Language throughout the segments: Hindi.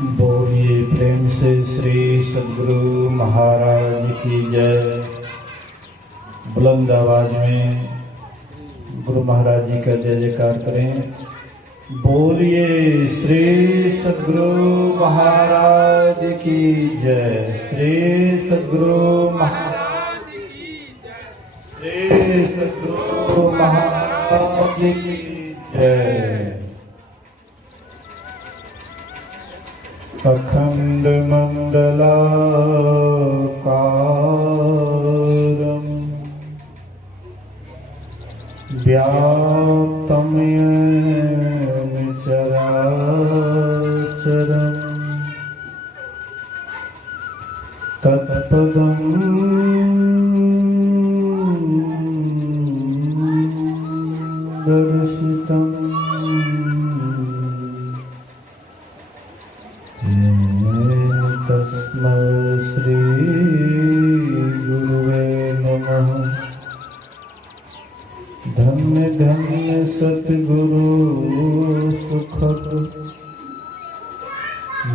बोलिए प्रेम से श्री सद्गुरु महाराज की जय। बुलंद आवाज में गुरु महाराज जी का जय जयकार करें। बोलिए श्री सद्गुरु महाराज की जय। श्री सद्गुरु महाराज की जय। श्री सद्गुरु महाराज की जय। अखंड मंडलाकारं व्याप्तं येन चराचरं तत्पदं दर्शितं तस्मै श्री गुरुवे नमः। धन्य धन्य सतगुरु सुखद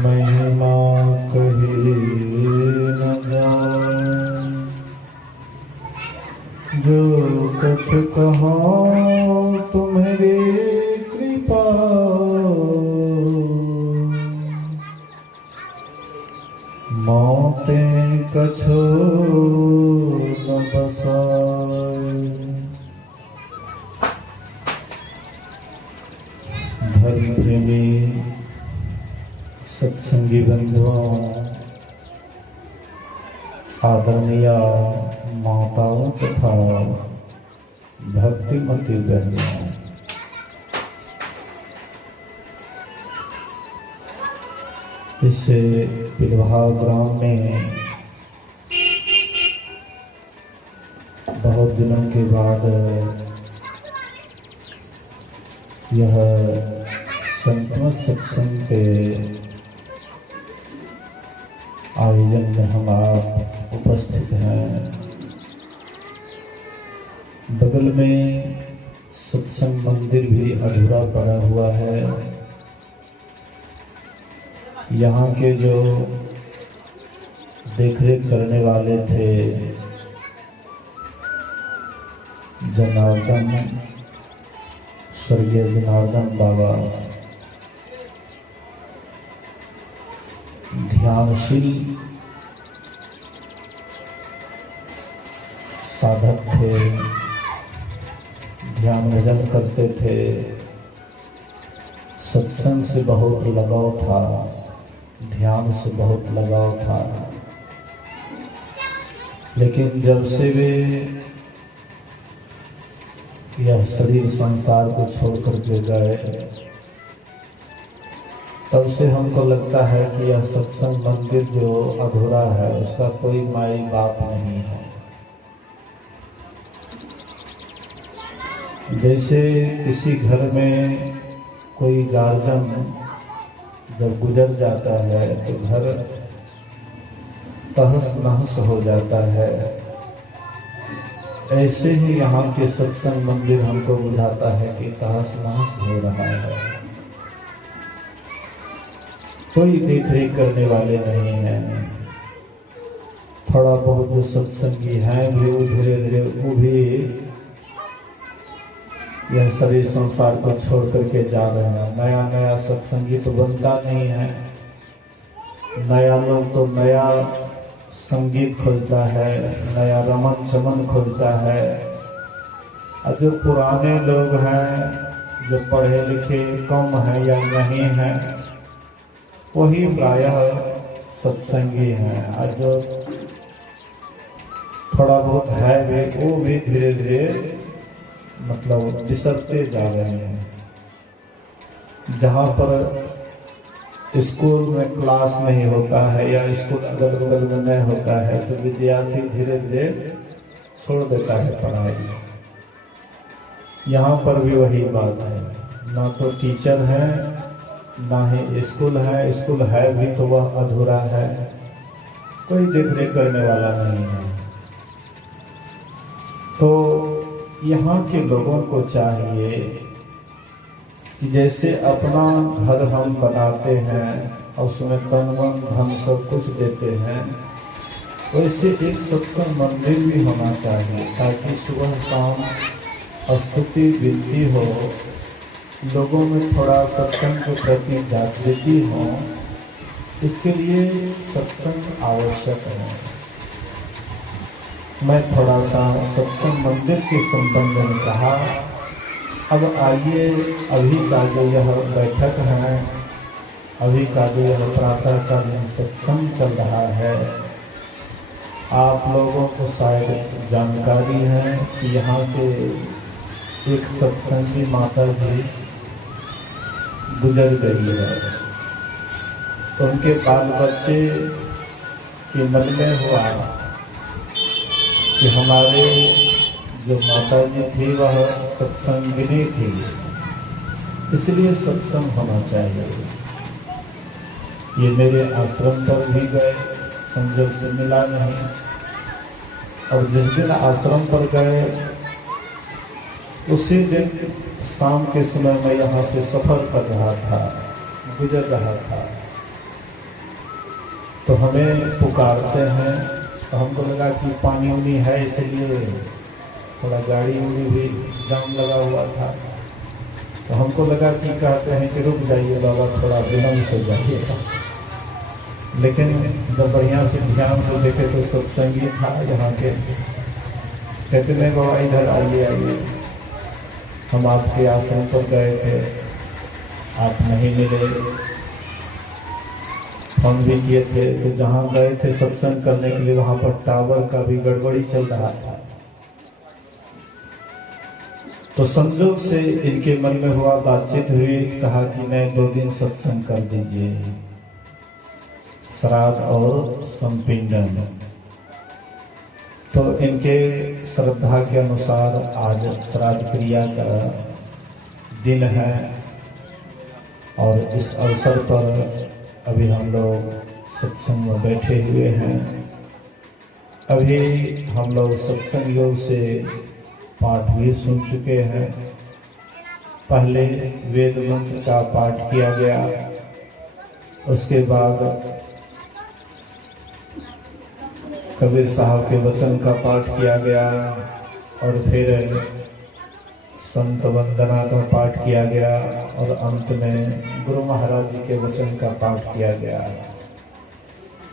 महिमा कही न जाए। जो कुछ कहो तुम्हारी कृपा मौतें कछो न बसाए। धर्म प्रेमी सत्संगी बंधुओं, आदरणीय माताओं तथा भक्तिमती बहनों, इस पिलवा ग्राम में बहुत दिनों के बाद यह संतमत सत्संग के आयोजन में हम आप उपस्थित हैं। बगल में सत्संग मंदिर भी अधूरा पड़ा हुआ है। यहाँ के जो देखरेख करने वाले थे जनार्दन, स्वर्गीय जनार्दन बाबा ध्यानशील साधक थे, ध्यान भजन करते थे, सत्संग से बहुत लगाव था, ध्यान से बहुत लगाव था। लेकिन जब से वे यह शरीर संसार को छोड़ करके गए, तब से हमको लगता है कि यह सत्संग मंदिर जो अधूरा है उसका कोई माई बाप नहीं है। जैसे किसी घर में कोई गार्जियन जब गुजर जाता है तो घर तहस नहस हो जाता है, ऐसे ही यहाँ के सत्संग मंदिर हमको बुझाता है कि तहस नहस हो रहा है। कोई देख रेख करने वाले नहीं हैं। थोड़ा बहुत जो सत्संगी हैं भी वो धीरे धीरे वो भी यह शरीर संसार को छोड़ करके जा रहे हैं। नया नया सत्संगी तो बनता नहीं है। नया लोग तो नया संगीत खोजता है, नया रमन चमन खोजता है। और जो पुराने लोग हैं, जो पढ़े लिखे कम हैं या नहीं हैं, वही प्रायः सत्संगी हैं। और जो थोड़ा बहुत है वे वो भी धीरे धीरे मतलब बिसरते जा रहे हैं। जहाँ पर स्कूल में क्लास नहीं होता है या स्कूल अगल बगल में नहीं होता है तो विद्यार्थी धीरे धीरे छोड़ देता है पढ़ाई। यहाँ पर भी वही बात है, ना तो टीचर है ना ही स्कूल है। स्कूल है भी तो वह अधूरा है, कोई देखरेख करने वाला नहीं है। तो यहाँ के लोगों को चाहिए कि जैसे अपना घर हम बनाते हैं और उसमें तन मन धन सब कुछ देते हैं, वैसे एक सत्संग मंदिर भी होना चाहिए ताकि सुबह शाम स्तुति विनती हो, लोगों में थोड़ा सत्संग के प्रति जागृति हो। इसके लिए सत्संग आवश्यक है। मैं थोड़ा सा सत्संग मंदिर के संबंध में कहा। अब आइए, अभी का जो यह बैठक है, अभी का जो यह प्रातःकालीन सत्संग चल रहा है, आप लोगों को शायद जानकारी है कि यहाँ के एक सत्संगी माता जी गुजर गई है। उनके बाल बच्चे के मन में हुआ कि हमारे जो माता जी थी वह सत्संगिनी थी, इसलिए सत्संग होना चाहिए। ये मेरे आश्रम पर भी गए, संजोग से मिला नहीं, और जिस दिन आश्रम पर गए उसी दिन शाम के समय मैं यहाँ से सफर कर रहा था, गुजर रहा था, तो हमें पुकारते हैं। तो हमको लगा कि पानी उनी है, इसलिए थोड़ा गाड़ी उड़ी भी जाम लगा हुआ था। तो हमको लगा कि कहते हैं कि रुक जाइए बाबा, थोड़ा विलम्ब से जाइएगा। लेकिन जब बढ़िया से ध्यान से देखे तो सत्संगी था यहाँ के। कहते नहीं बाबा इधर आइए आइए, हम आपके आश्रम पर गए थे, आप नहीं मिले, फोन भी किए थे। तो जहाँ गए थे सत्संग करने के लिए वहाँ पर टावर का भी गड़बड़ी चल रहा था। तो संजोग से इनके मन में हुआ, बातचीत हुई, कहा कि नहीं 2 दिन सत्संग कर दीजिए, श्राद्ध और संपिंडन। तो इनके श्रद्धा के अनुसार आज श्राद्ध क्रिया का दिन है, और इस अवसर पर अभी हम लोग सत्संग में बैठे हुए हैं। अभी हम लोग सत्संग योग से पाठ भी सुन चुके हैं। पहले वेद मंत्र का पाठ किया गया, उसके बाद कबीर साहब के वचन का पाठ किया गया, और फिर संत वंदना का पाठ किया गया, और अंत में गुरु महाराज जी के वचन का पाठ किया गया।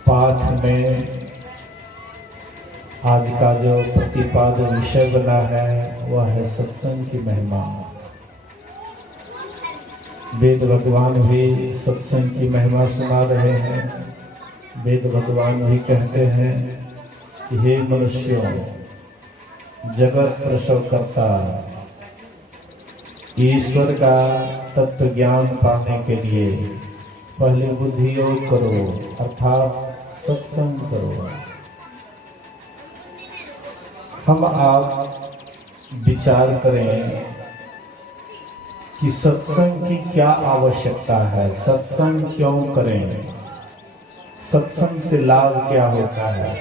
पाठ में आज का जो प्रतिपाद्य विषय बना है वह है सत्संग की महिमा। वेद भगवान भी सत्संग की महिमा सुना रहे हैं। वेद भगवान भी कहते हैं कि हे मनुष्यों, जगत प्रसव करता ईश्वर का तत्व ज्ञान पाने के लिए पहले बुद्धि योग करो, अर्थात सत्संग करो। हम आप विचार करें कि सत्संग की क्या आवश्यकता है, सत्संग क्यों करें, सत्संग से लाभ क्या होता है।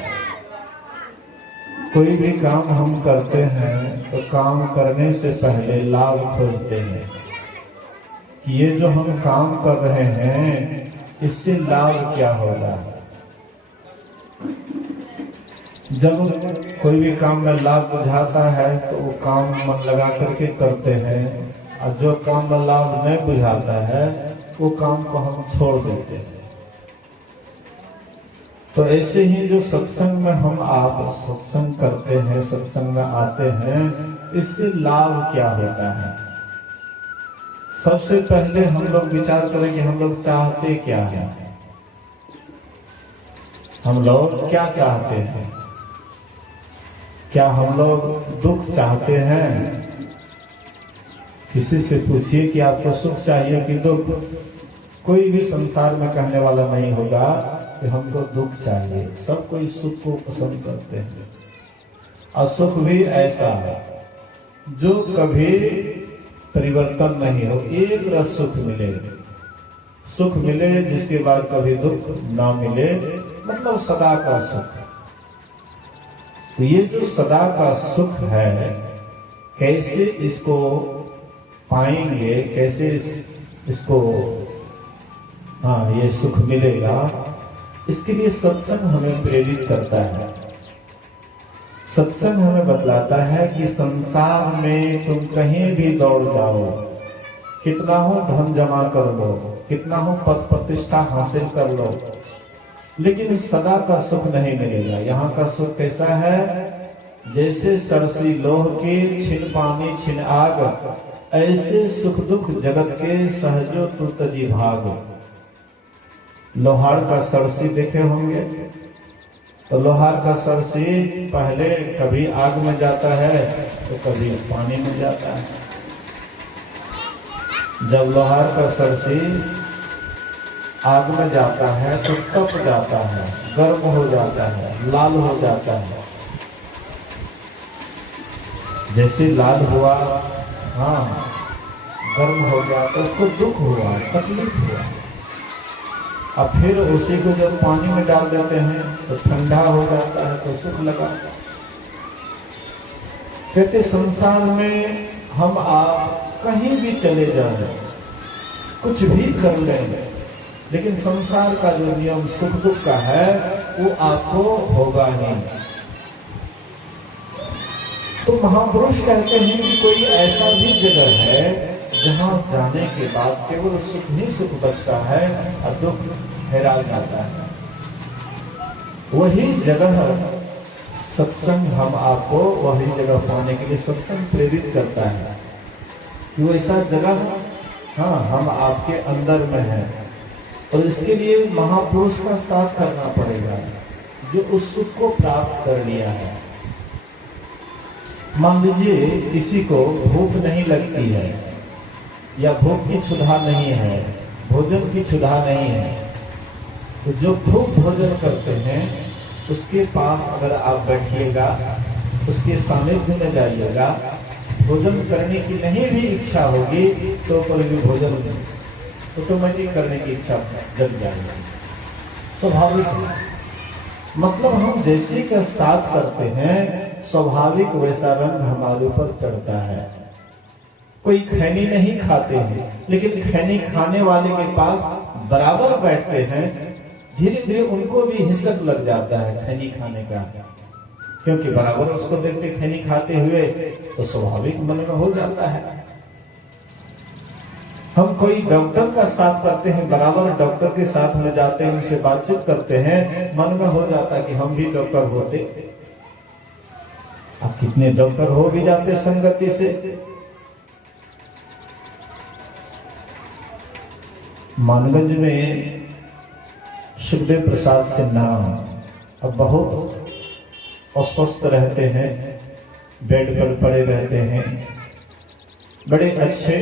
कोई भी काम हम करते हैं तो काम करने से पहले लाभ खोजते हैं कि ये जो हम काम कर रहे हैं इससे लाभ क्या होगा। जब कोई भी काम में लाभ बुझाता है तो वो काम मन लगा करके करते हैं, और जो काम में लाभ नहीं बुझाता है वो काम को हम छोड़ देते हैं। तो ऐसे ही जो सत्संग में हम आप सत्संग करते हैं, सत्संग में आते हैं, इससे लाभ क्या होता है। सबसे पहले हम लोग विचार करें कि हम लोग चाहते क्या है, हम लोग क्या चाहते हैं। क्या हम लोग दुख चाहते हैं? किसी से पूछिए कि आपको सुख चाहिए कि दुख, कोई भी संसार में कहने वाला नहीं होगा कि हमको दुख चाहिए। सब कोई सुख को पसंद करते हैं, और सुख भी ऐसा है जो कभी परिवर्तन नहीं हो, एक रस सुख मिले, सुख मिले जिसके बाद कभी दुख ना मिले, मतलब सदा का सुख। तो ये जो सदा का सुख है, कैसे इसको पाएंगे, कैसे इसको हाँ ये सुख मिलेगा, इसके लिए सत्संग हमें प्रेरित करता है। सत्संग हमें बतलाता है कि संसार में तुम कहीं भी दौड़ जाओ, कितना हो धन जमा कर लो, कितना हो पद प्रतिष्ठा हासिल कर लो, लेकिन सदा का सुख नहीं मिलेगा। यहाँ का सुख कैसा है? जैसे सरसी लोह के छिन पानी छिन आग, ऐसे सुख दुख जगत के सहजो तू तजी भाग। लोहार का सरसी देखे होंगे, तो लोहार का सरसी पहले कभी आग में जाता है तो कभी पानी में जाता है। जब लोहार का सरसी आग में जाता है तो तप जाता है, गर्म हो जाता है, लाल हो जाता है। जैसे लाल हुआ, हाँ गर्म हो गया तो उसको दुख हुआ, तकलीफ हुआ। अब फिर उसी को जब पानी में डाल देते हैं तो ठंडा हो जाता है तो सुख लगा। कहते संसार में हम आप कहीं भी चले जाएं, कुछ भी कर लेंगे, लेकिन संसार का जो नियम सुख दुख का है वो आपको होगा नहीं। तो महापुरुष कहते हैं कि कोई ऐसा भी जगह है जहां जाने के बाद केवल सुख ही सुख बचता है और दुख हेरा जाता है। वही जगह सत्संग हम आपको वही जगह पाने के लिए सत्संग प्रेरित करता है कि वैसा जगह हाँ हम आपके अंदर में है, और इसके लिए महापुरुष का साथ करना पड़ेगा जो उस सुख को प्राप्त कर लिया है। मान लीजिए किसी को भूख नहीं लगती है या भूख की क्षुधा नहीं है, भोजन की क्षुधा नहीं है, तो जो खूब भोजन करते हैं उसके पास अगर आप बैठिएगा, उसके सानिध्य में जाइएगा, भोजन करने की नहीं भी इच्छा होगी तो पर भी भोजन ऑटोमेटिक करने की इच्छा जग जाएगी, स्वाभाविक है। मतलब हम जैसे का साथ करते हैं स्वाभाविक वैसा रंग हमारे ऊपर चढ़ता है। कोई खैनी नहीं खाते हैं, लेकिन खैनी खाने वाले के पास बराबर बैठते हैं, धीरे धीरे उनको भी हिस्सक लग जाता है खैनी खाने का, क्योंकि बराबर उसको देखते खैनी खाते हुए तो स्वाभाविक मन में हो जाता है। हम कोई डॉक्टर का साथ करते हैं, बराबर डॉक्टर के साथ में जाते हैं, उनसे बातचीत करते हैं, मन में हो जाता है कि हम भी डॉक्टर होते। अब कितने डॉक्टर हो भी जाते संगति से। मानगंज में सुखदेव प्रसाद से नाम, अब बहुत अस्वस्थ रहते हैं, बेड पर पड़े रहते हैं, बड़े अच्छे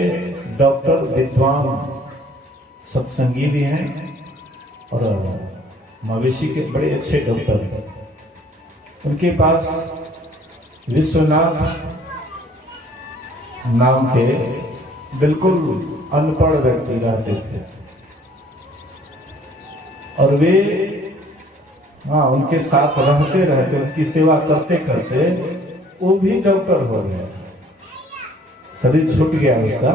डॉक्टर विद्वान सत्संगी भी हैं और मवेशी के बड़े अच्छे डॉक्टर हैं। उनके पास विश्वनाथ नाम के बिल्कुल अनपढ़ व्यक्ति रहते थे और वे उनके साथ रहते रहते उनकी सेवा करते करते वो भी डॉक्टर हो गए। शरीर छूट गया उसका,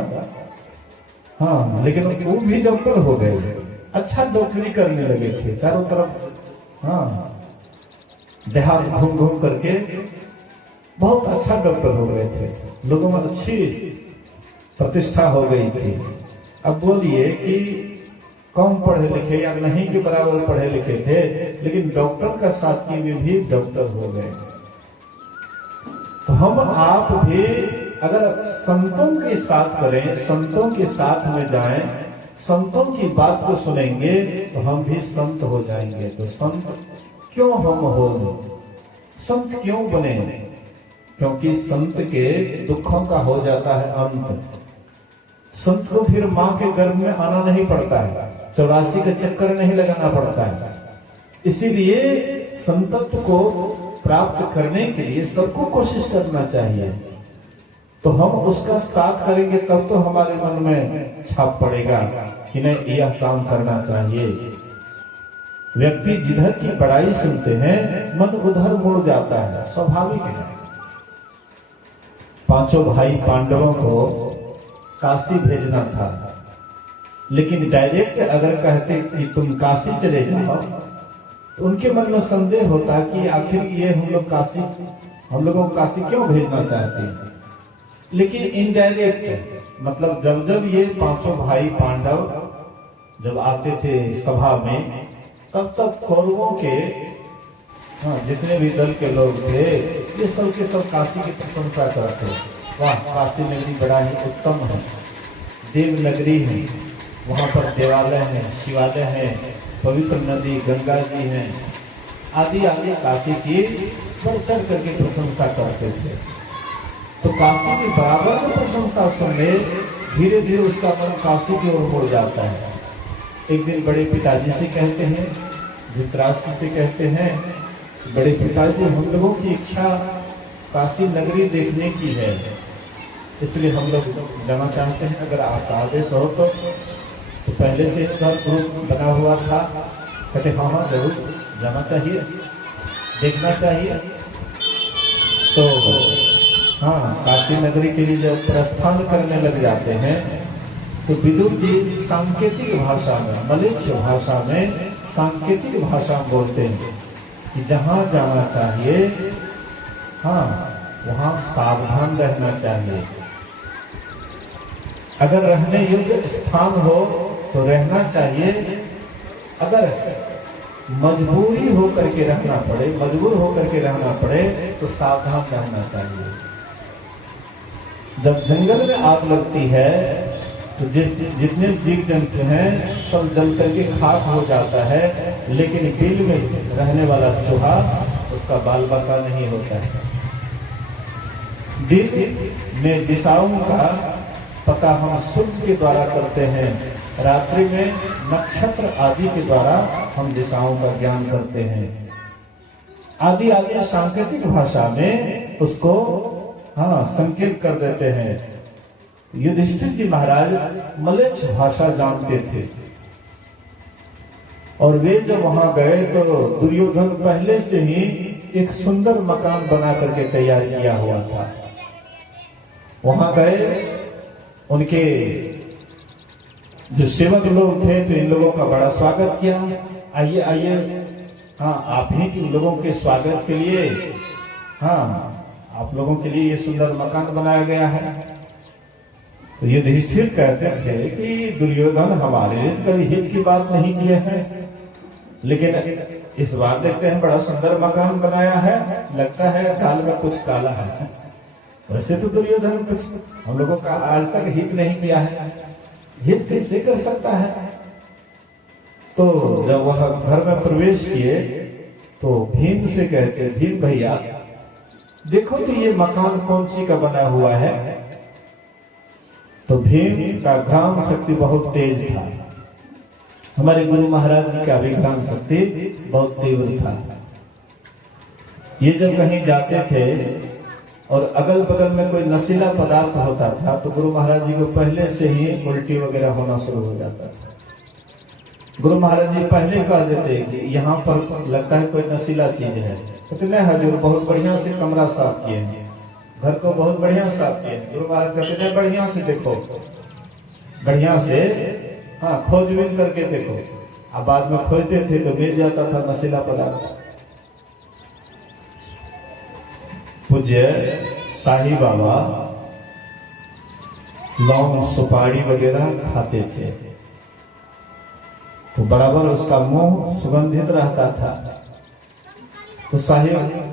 लेकिन वो भी डॉक्टर हो गए। अच्छा डॉक्टरी करने लगे थे, चारों तरफ देहात घूम घूम करके बहुत अच्छा डॉक्टर हो गए थे, लोगों में अच्छी प्रतिष्ठा हो गई थी। अब बोलिए कि कम पढ़े लिखे या नहीं के बराबर पढ़े लिखे थे, लेकिन डॉक्टर का साथ किए भी डॉक्टर हो गए। तो हम आप भी अगर संतों के साथ करें, संतों के साथ में जाएं, संतों की बात को सुनेंगे तो हम भी संत हो जाएंगे। तो संत क्यों हम हो, संत क्यों बने? क्योंकि संत के दुखों का हो जाता है अंत। संत को फिर मां के गर्भ में आना नहीं पड़ता है, 84 का चक्कर नहीं लगाना पड़ता है। इसीलिए संतत्व को प्राप्त करने के लिए सबको कोशिश करना चाहिए। तो हम उसका साथ करेंगे तब तो हमारे मन में छाप पड़ेगा कि नहीं यह काम करना चाहिए। व्यक्ति जिधर की बड़ाई सुनते हैं मन उधर मुड़ जाता है, स्वाभाविक है। पांचों भाई पांडवों को काशी भेजना था, लेकिन डायरेक्ट अगर कहते कि तुम काशी चले जाओ तो उनके मन में संदेह होता कि आखिर ये हम लोगों को काशी क्यों भेजना चाहते हैं। लेकिन इनडायरेक्ट मतलब जब जब ये पांचों भाई पांडव जब आते थे सभा में, तब तब कौरवों के जितने भी दल के लोग थे ये सब के सब काशी की प्रशंसा करते। वाह, काशी नगरी बड़ा ही उत्तम है, देव नगरी है, वहाँ पर देवालय है, शिवालय है, पवित्र नदी गंगा जी है, आदि आदि काशी की बढ़ चढ़ करके प्रशंसा करते थे। तो काशी की बराबर में प्रशंसा सुनने धीरे धीरे उसका मन काशी की ओर मुड़ जाता है। एक दिन बड़े पिताजी से कहते हैं, धृतराष्ट्र से कहते हैं, बड़े पिताजी हम लोगों की इच्छा काशी नगरी देखने की है, इसलिए हम लोग जाना चाहते हैं, अगर आपका आदेश हो तो पहले से इसका ग्रुप बना हुआ था। कहते हाँ हाँ जरूर जाना चाहिए, देखना चाहिए। तो हाँ, काशी नगरी के लिए जब प्रस्थान करने लग जाते हैं तो विदुर जी सांकेतिक भाषा में, मलेच्छ भाषा में, सांकेतिक भाषा में बोलते हैं कि जहाँ जाना चाहिए हाँ वहाँ सावधान रहना चाहिए। अगर रहने योग्य स्थान हो तो रहना चाहिए, अगर मजबूरी होकर के रहना पड़े, मजबूर होकर के रहना पड़े तो सावधान रहना चाहिए। जब जंगल में आग लगती है तो जितने जीव जंतु हैं सब जल करके खाक हो जाता है, लेकिन बिल में रहने वाला चूहा उसका बाल बाका नहीं होता है। दिन में दिशाओं का पता हम सूर्य के द्वारा करते हैं, रात्रि में नक्षत्र आदि के द्वारा हम दिशाओं का ज्ञान करते हैं। आदि आदि सांकेतिक भाषा में उसको संकेत कर देते हैं। युधिष्ठिर जी महाराज मलेच्छ भाषा जानते थे और वे जब वहां गए तो दुर्योधन पहले से ही एक सुंदर मकान बना करके तैयार किया हुआ था। वहां गए, उनके जो सेवक लोग थे तो इन लोगों का बड़ा स्वागत किया। आइए आइए, हाँ आप ही लोगों के स्वागत के लिए, हाँ आप लोगों के लिए ये सुंदर मकान बनाया गया है। तो युधिष्ठिर कहते थे कि दुर्योधन हमारे लिए कभी हित की बात नहीं किए हैं, लेकिन इस बार देखते हैं बड़ा सुंदर मकान बनाया है, लगता है दाल में कुछ काला है। वैसे तो दुर्योधन कुछ हम लोगों का आज तक हित नहीं किया है, हित कैसे कर सकता है। तो जब वह घर में प्रवेश किए तो भीम से कहते, भीम भैया देखो तो ये मकान कौन सी का बना हुआ है। तो भीम का घ्राण शक्ति बहुत तेज था, हमारे गुरु महाराज जी का भी घ्राण शक्ति बहुत तीव्र था। ये जब कहीं जाते थे और अगल बगल में कोई नशीला पदार्थ होता था तो गुरु महाराज जी को पहले से ही उल्टी वगैरह होना शुरू हो जाता था। गुरु महाराज जी पहले कह देते कि यहाँ पर लगता है कोई नशीला चीज है, तो नहीं हजूर बहुत बढ़िया से कमरा साफ किए हैं, घर को बहुत बढ़िया साफ किए हैं। गुरु महाराज कहते थे बढ़िया से देखो, बढ़िया से हाँ खोजबीन करके देखो। अब बाद में खोजते थे तो मिल जाता था नशीला पदार्थ। पूज्य साईं बाबा लौंग सुपारी वगैरह खाते थे तो बराबर उसका मुंह सुगंधित रहता था। तो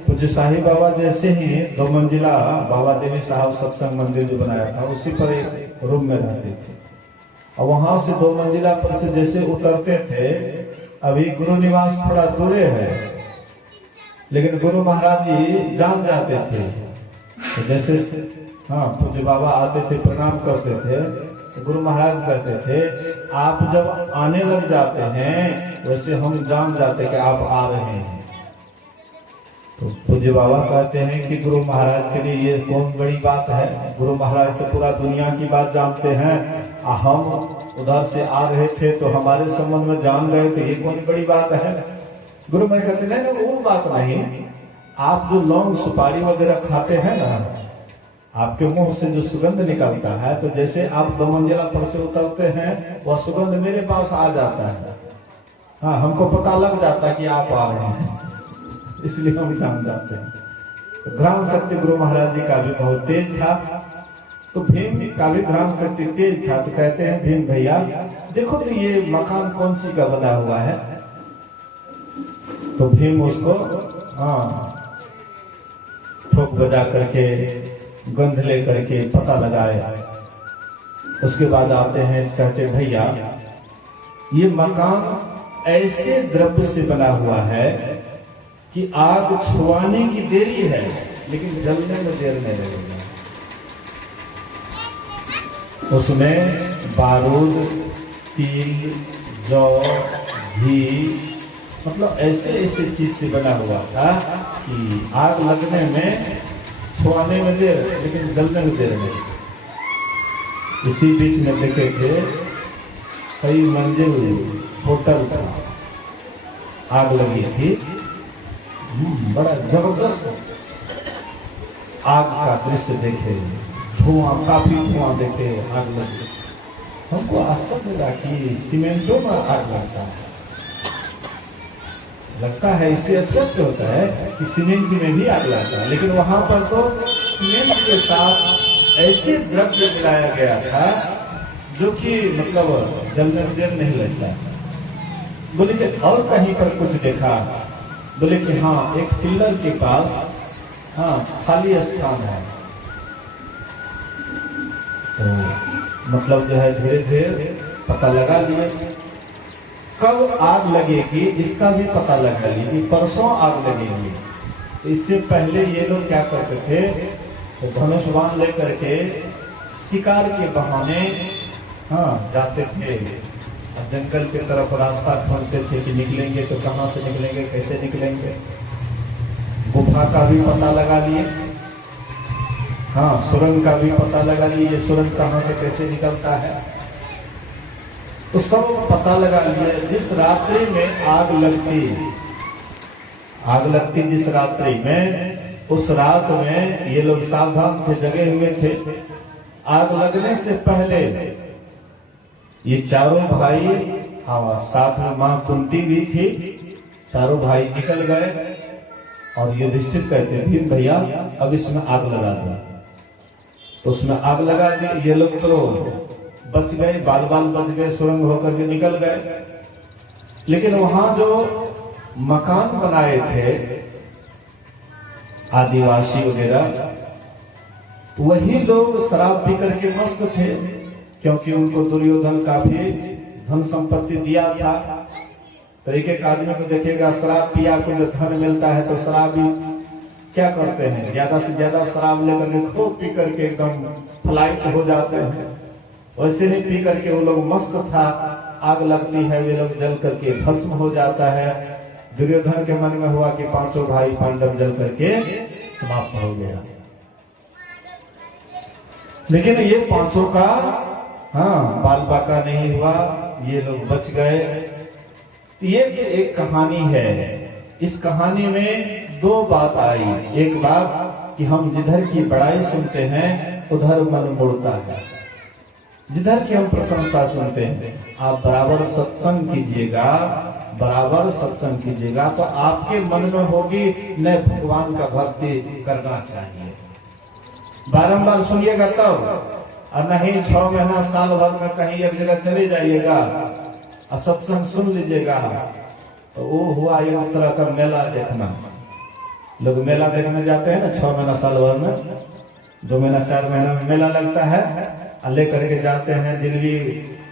पूज्य साईं बाबा जैसे ही 2 मंजिला बाबा देवी साहब सत्संग मंदिर जो बनाया था उसी पर एक रूम में रहते थे, और वहां से 2 मंजिला पर से जैसे उतरते थे, अभी गुरु निवास थोड़ा दूरे है लेकिन गुरु महाराज जी जान जाते थे। तो जैसे हाँ पूज्य बाबा आते थे प्रणाम करते थे तो गुरु महाराज कहते थे आप जब आने लग जाते हैं वैसे हम जान जाते कि आप आ रहे हैं। तो पूज्य बाबा कहते हैं कि गुरु महाराज के लिए ये कौन बड़ी बात है, गुरु महाराज तो पूरा दुनिया की बात जानते हैं, हम उधर से आ रहे थे तो हमारे संबंध में जान गए तो ये कौन बड़ी बात है। गुरु महाराज कहते नहीं वो बात नहीं, आप जो लौंग सुपारी वगैरह खाते हैं ना आपके मुंह से जो सुगंध निकलता है, तो जैसे आप 2 मंजिला पर से उतरते हैं, वह सुगंध मेरे पास आ जाता है। हाँ, हमको पता लग जाता है कि आप आ रहे हैं, इसलिए हम जान जाते हैं। तो घ्राण शक्ति गुरु महाराज जी का भी बहुत तेज था। तो भीम का भी घ्राण शक्ति तेज था। तो कहते हैं भीम भैया देखो तो ये मकान कौन सी का बना हुआ है। तो भीम उसको ठोक बजा करके गंध ले करके पता लगाए। उसके बाद आते हैं, कहते भैया ये मकान ऐसे द्रव्य से बना हुआ है कि आग छुआने की देरी है, लेकिन जलने में देर नहीं लगेगी। उसमें बारूद, तिल, जौ, घी, मतलब ऐसे ऐसे चीज से बना हुआ था कि आग लगने में, छुआने में देर, लेकिन जलने में देर नहीं। इसी बीच में देखे थे कई मंजिल होटल था, आग लगी थी। बड़ा जबरदस्त आग का दृश्य देखे, धुआं, काफी धुआं देखे, आग लगी। हमको आश्चर्य लगा कि सीमेंटों में आग लगता है, इससे स्पष्ट होता है कि सीमेंट में भी आग लगता है, लेकिन वहां पर तो सीमेंट के साथ ऐसे द्रव्य मिलाया गया था जो कि मतलब जलने में देर नहीं लगता। बोले कि और कहीं पर कुछ देखा? बोले कि हाँ, एक पिलर के पास खाली स्थान है। तो मतलब जो है धीरे धीरे पता लगा लिए कब आग लगेगी, इसका भी पता लगा लिए, परसों आग लगेगी। तो इससे पहले ये लोग क्या करते थे, तो धनुष बाण लेकर के शिकार के बहाने जाते थे। जंगल की तरफ रास्ता ढूंढते थे कि निकलेंगे तो कहाँ से निकलेंगे, कैसे निकलेंगे। गुफा का भी पता लगा लिए, सुरंग का भी पता लगा लिए, ये सुरंग कहाँ से कैसे निकलता है, तो सब पता लगा लिया। जिस रात्रि में आग लगती जिस रात्रि में, उस रात में ये लोग सावधान थे, जगे हुए थे। आग लगने से पहले ये चारों भाई, साथ में मां कुंती भी थी, चारों भाई निकल गए। और युधिष्ठिर कहते हैं भीम भैया अब इसमें आग लगा दो। तो उसमें आग लगा दी। ये लोग तो बच गए, बाल बाल बच गए, सुरंग होकर के निकल गए। लेकिन वहां जो मकान बनाए थे आदिवासी वगैरह, वही लोग शराब पी करके मस्त थे, क्योंकि उनको दुर्योधन का भी धन संपत्ति दिया था। तो एक एक आदमी को देखिएगा, शराब पिया को जो धन मिलता है तो शराबी क्या करते हैं, ज्यादा से ज्यादा शराब लेकर के खूब पी करके एकदम फ्लाइट हो जाते हैं। वैसे ही पी करके वो लोग मस्त था। आग लगती है, वे लोग जल करके भस्म हो जाता है। दुर्योधन के मन में हुआ कि पांचों भाई पांडव जल करके समाप्त हो गया। लेकिन ये पांचों का बाल बाका नहीं हुआ, ये लोग बच गए। ये एक कहानी है। इस कहानी में दो बात आई। एक बात कि हम जिधर की बड़ाई सुनते हैं उधर मन मुड़ता है, जिधर की हम प्रशंसा सुनते हैं। आप बराबर सत्संग कीजिएगा, बराबर सत्संग कीजिएगा तो आपके मन में होगी न भगवान का भक्ति करना चाहिए। बारंबार सुनिएगा तब, और नहीं 6 महीना साल भर में कहीं एक जगह चले जाइएगा और सत्संग सुन लीजिएगा। तो वो हुआ एक तरह का मेला देखना। लोग मेला देखने जाते हैं ना 6 महीना साल भर में, 2 महीना 4 महीना में मेला लगता है, लेकर के जाते हैं जिंदगी,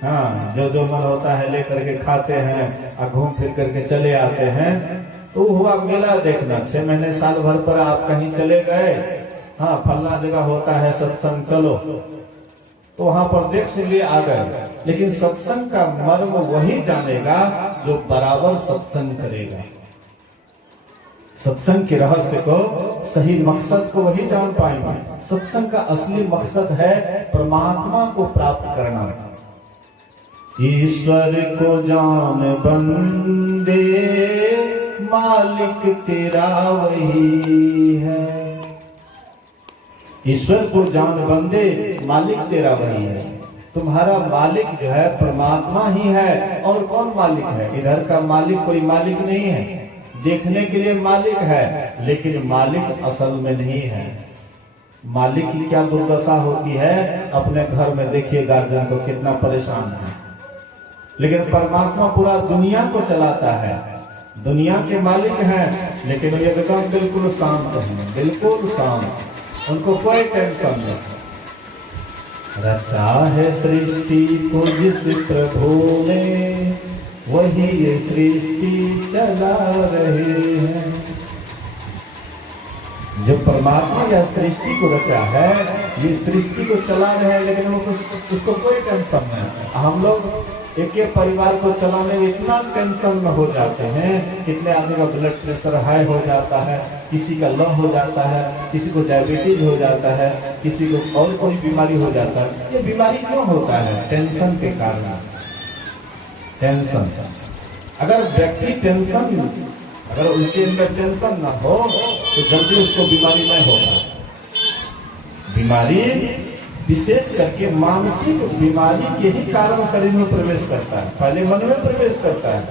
जो मन होता है लेकर के खाते हैं और घूम फिर करके चले आते हैं। तो हुआ मेला देखना। 6 महीने साल भर पर आप कहीं चले गए, फलना जगह होता है सत्संग, चलो, तो वहां पर देख सुन लिए आ गए। लेकिन सत्संग का मर्म वही जानेगा जो बराबर सत्संग करेगा। सत्संग के रहस्य को, सही मकसद को वही जान पाएंगे। सत्संग का असली मकसद है परमात्मा को प्राप्त करना। ईश्वर को जान बंदे, मालिक तेरा वही है। ईश्वर को जान बंदे मालिक तेरा वही है। तुम्हारा मालिक जो है परमात्मा ही है, और कौन मालिक है? इधर का मालिक कोई मालिक नहीं है, देखने के लिए मालिक है, लेकिन मालिक असल में नहीं है। मालिक की क्या दुर्दशा होती है, अपने घर में देखिए गार्जियन को कितना परेशान है, लेकिन परमात्मा पूरा दुनिया को चलाता है, दुनिया के मालिक हैं, लेकिन ये एकदम बिल्कुल शांत है, बिल्कुल शांत, उनको कोई टेंशन नहीं। रचा है सृष्टि को जिस प्रभु ने, वही ये सृष्टि चला रहे हैं। जो परमात्मा या सृष्टि को रचा है, ये सृष्टि को चला रहे हैं, लेकिन वो उसको कोई टेंशन नहीं। हम लोग एक परिवार को चलाने में इतना टेंशन में हो जाते हैं, कितने आदमी का ब्लड प्रेशर हाई हो जाता है, किसी का लो हो जाता है, किसी को डायबिटीज हो जाता है, किसी को और कोई बीमारी हो जाता है। ये बीमारी क्यों होता है? टेंशन के कारण। टेंशन, अगर व्यक्ति टेंशन, अगर उनके अंदर टेंशन ना हो तो जल्दी उसको बीमारी नहीं होगा। बीमारी विशेष करके मानसिक बीमारी के ही कारण शरीर में प्रवेश करता है, पहले मन में प्रवेश करता है।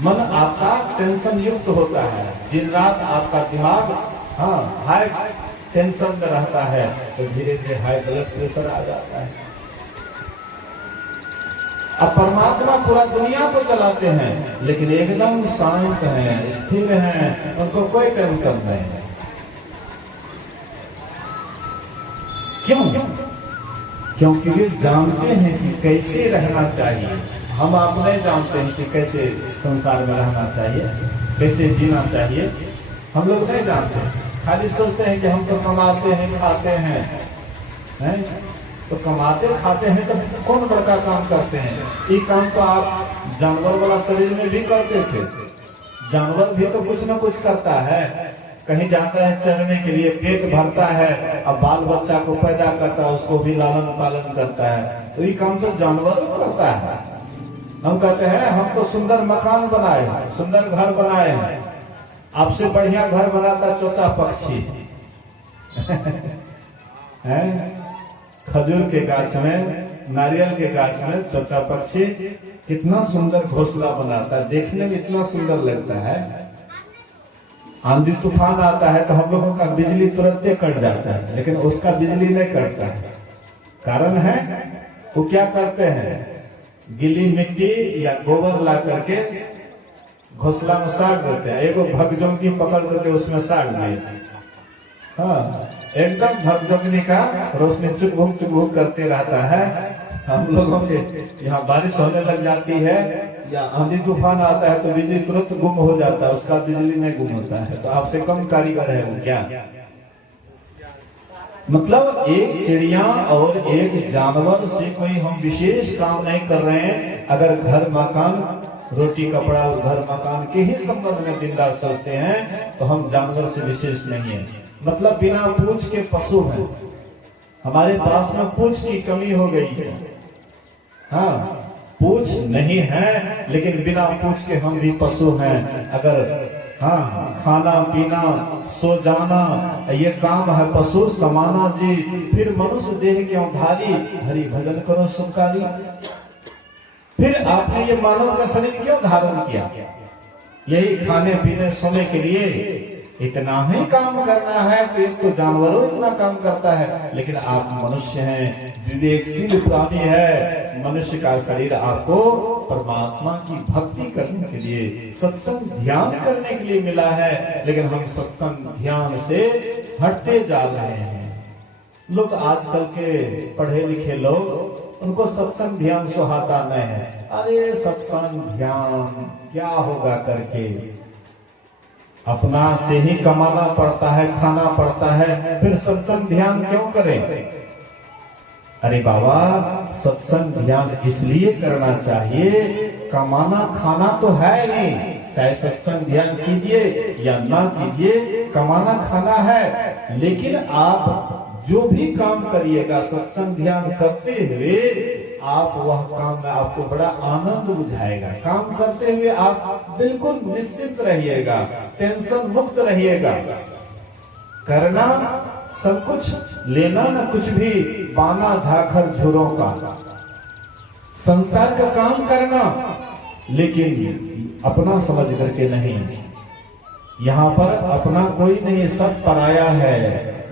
मन आपका टेंशन युक्त होता है, दिन रात आपका दिमाग हाई टेंशन में रहता है, तो धीरे धीरे हाई ब्लड प्रेशर आ जाता है। अब परमात्मा पूरा दुनिया को चलाते हैं, लेकिन एकदम शांत हैं, स्थिर हैं, उनको कोई टेंशन नहीं है। क्यों? क्योंकि वे जानते हैं कि कैसे रहना चाहिए। हम आप नहीं जानते हैं कि कैसे संसार में रहना चाहिए, कैसे जीना चाहिए, हम लोग नहीं जानते। खाली सोचते हैं कि हम तो कमाते हैं, खाते हैं, तो कमाते खाते हैं तो कौन बड़का काम करते हैं? ये काम तो आप जानवर वाला शरीर में भी करते थे। जानवर भी तो कुछ ना कुछ करता है, कहीं जाता है चरने के लिए, पेट भरता है, अब बाल बच्चा को पैदा करता है, उसको भी लालन पालन करता है, तो ये काम तो जानवर करता है। हम कहते हैं हम तो सुंदर मकान बनाए, सुंदर घर बनाए हैं, आपसे बढ़िया घर बनाता चोचा पक्षी है। खजूर के गाछ में, नारियल के गाछ में चोचा पक्षी कितना सुंदर घोंसला बनाता है, देखने में इतना सुंदर लगता है। आंधी तूफान आता है तो हम लोगों का बिजली तुरंत कट जाता है, लेकिन उसका बिजली नहीं कटता है। कारण है वो क्या करते हैं, गीली मिट्टी या गोबर ला करके घोंसला में साड़ देते हैं, एगो भगजोंगी पकड़ करके उसमें साड़ दिए, एकदम भगजोगनी का रोशनी चुक करते रहता है। हम लोगों के यहाँ बारिश होने लग जाती है या आंधी तूफान आता है तो बिजली तुरंत गुम हो जाता है, उसका बिजली नहीं गुम होता है। तो आपसे कम कारीगर है वो क्या? मतलब एक चिड़िया और एक जानवर से कोई हम विशेष काम नहीं कर रहे हैं। अगर घर मकान, रोटी कपड़ा और घर मकान के ही संबंध में दिन रात सोचते हैं तो हम जानवर से विशेष नहीं है। मतलब बिना पूछ के पशु हैं, हमारे पास में पूछ की कमी हो गई है। हाँ, पूछ नहीं है, लेकिन बिना पूछ के हम भी पशु हैं। अगर खाना पीना सो जाना ये काम है पशु समाना जी, फिर मनुष्य देह क्यों धारी, हरि भजन करो सुखकारी। फिर आपने ये मानव का शरीर क्यों धारण किया? यही खाने पीने सोने के लिए इतना ही काम करना है। तो एक तो जानवरों इतना काम करता है, लेकिन आप मनुष्य हैं, विवेकशील प्राणी है। मनुष्य का शरीर आपको परमात्मा की भक्ति करने के लिए, सत्संग ध्यान करने के लिए मिला है, लेकिन हम सत्संग ध्यान से हटते जा रहे हैं। लोग आजकल के पढ़े लिखे लोग, उनको सत्संग ध्यान सुहाता नहीं है। अरे सत्संग ध्यान क्या होगा करके, अपना से ही कमाना पड़ता है, खाना पड़ता है, फिर सत्संग ध्यान क्यों करें? अरे बाबा, सत्संग ध्यान इसलिए करना चाहिए, कमाना खाना तो है नहीं, चाहे सत्संग ध्यान कीजिए या ना कीजिए, कमाना खाना है। लेकिन आप जो भी काम करिएगा सत्संग ध्यान करते हुए, आप वह काम में आपको बड़ा आनंद बुझाएगा। काम करते हुए आप बिल्कुल निश्चिंत रहिएगा, टेंशन मुक्त रहिएगा। करना सब कुछ लेना न कुछ भी, बाना झाखर झुरों का, संसार का काम करना लेकिन अपना समझ करके नहीं। यहाँ पर अपना कोई नहीं, सब पराया है।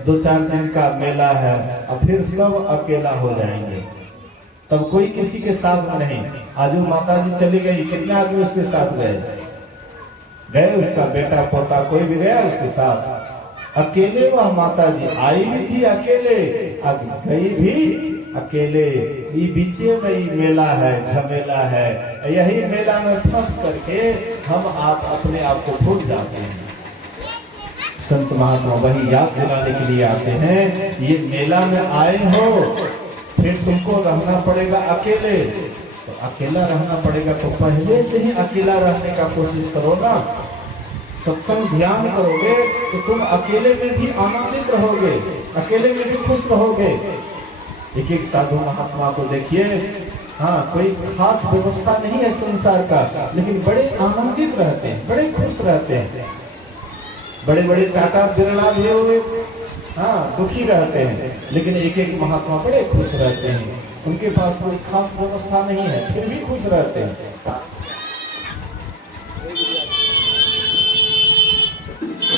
2-4 दिन का मेला है और फिर सब अकेला हो जाएंगे, तब कोई किसी के साथ में नहीं। आज वो माता जी चली गई, कितने आदमी उसके साथ गए? उसका बेटा पोता कोई भी गया उसके साथ? अकेले वह माता जी आई भी थी अकेले, अब गई भी अकेले। ये बीचे में ही मेला है, झमेला है। यही मेला में फंस करके हम आप अपने आप को भूल जाते हैं। संत महात्मा वही याद दिलाने के लिए आते हैं, ये मेला में आए हो फिर तुमको रहना पड़ेगा अकेले, तो अकेला रहना पड़ेगा तो पहले से ही अकेला रहने का कोशिश करो ना। सत्संग ध्यान करोगे तो तुम अकेले में भी आनंदित रहोगे, अकेले में भी खुश रहोगे। एक साधु महात्मा को देखिए, हाँ कोई खास व्यवस्था नहीं है संसार का, लेकिन बड़े आनंदित रहते हैं, बड़े खुश रहते हैं। बड़े बड़े टाटा बिरला भी हुए, हाँ दुखी रहते हैं, लेकिन एक महात्मा बड़े खुश रहते हैं। उनके पास कोई खास व्यवस्था नहीं है, फिर भी खुश रहते हैं।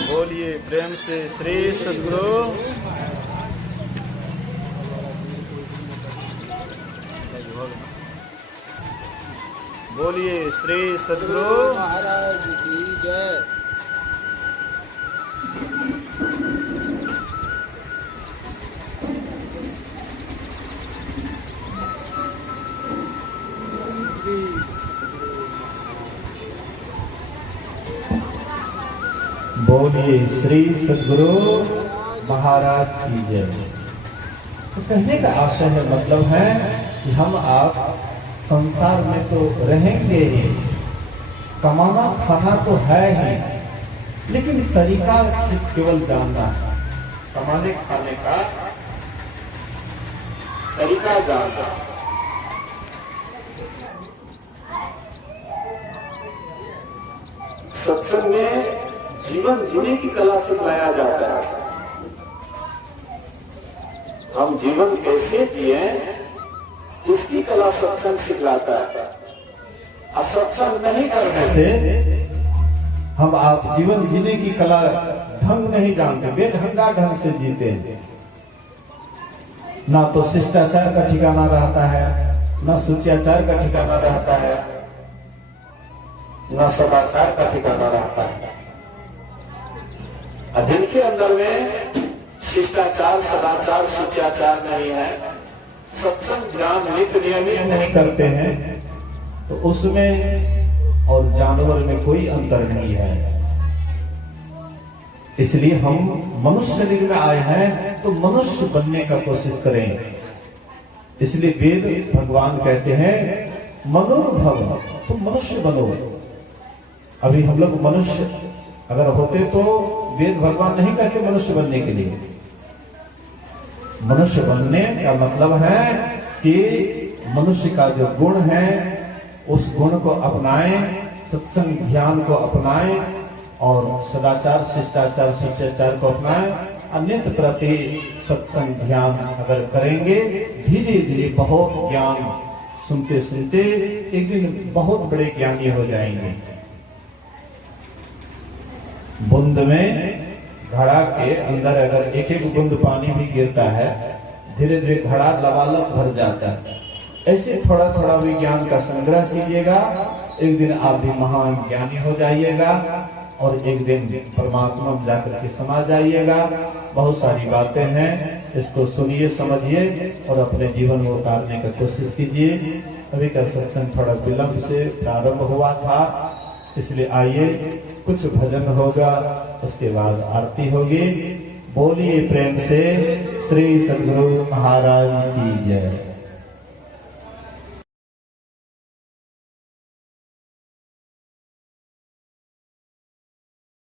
बोलिए प्रेम से श्री सद्गुरु। बोलिए श्री सद्गुरु महाराज की जय। बोलिए श्री सद्गुरु महाराज की जय। तो कहने का आशय है, मतलब है कि हम आप संसार में तो रहेंगे ही, कमाना खाना तो है ही, लेकिन तरीका केवल जानना है। कमाने खाने का तरीका जानना। सत्संग में जीवन जीने की कला सिखाया जाता है। हम जीवन कैसे जिए इसकी कला सत्संग सिखलाता है। और सत्संग नहीं करने से हम आप जीवन जीने की कला ढंग नहीं जानते, बेढंगा ढंग से जीते हैं। ना तो शिष्टाचार का ठिकाना रहता है, ना सुचाचार का ठिकाना रहता है, ना सदाचार का ठिकाना रहता है। जिनके अंदर में शिष्टाचार, सदाचार, शिष्टाचार नहीं है, सत्संग ज्ञान नित्य नियमित नहीं करते हैं, तो उसमें और जानवर में कोई अंतर नहीं है। इसलिए हम मनुष्य शरीर में आए हैं तो मनुष्य बनने का कोशिश करें। इसलिए वेद भगवान कहते हैं मनुर्भव, तो मनुष्य बनो। अभी हम लोग मनुष्य अगर होते तो वेद भगवान नहीं कहते मनुष्य बनने के लिए। मनुष्य बनने का मतलब है कि मनुष्य का जो गुण है उस गुण को अपनाएं, सत्संग ध्यान को अपनाएं और सदाचार, शिष्टाचार, शिष्टाचार को अपनाएं। अन्यत्र प्रति सत्संग ध्यान अगर करेंगे, धीरे धीरे बहुत ज्ञान सुनते सुनते एक दिन बहुत बड़े ज्ञानी हो जाएंगे। बूंद में घड़ा के अंदर अगर एक एक बूंद पानी भी गिरता है, धीरे धीरे घड़ा लबालब भर जाता है। ऐसे थोड़ा थोड़ा भी ज्ञान का संग्रह कीजिएगा, एक दिन आप भी महान ज्ञानी हो जाइएगा और एक दिन परमात्मा में जाकर के समा जाइएगा। बहुत सारी बातें हैं, इसको सुनिए, समझिए और अपने जीवन में उतारने का कोशिश कीजिए। अभी का सत्संग थोड़ा विलंब से प्रारंभ हुआ था, इसलिए आइए कुछ भजन होगा, उसके बाद आरती होगी। बोलिए प्रेम से श्री सद्गुरु महाराज की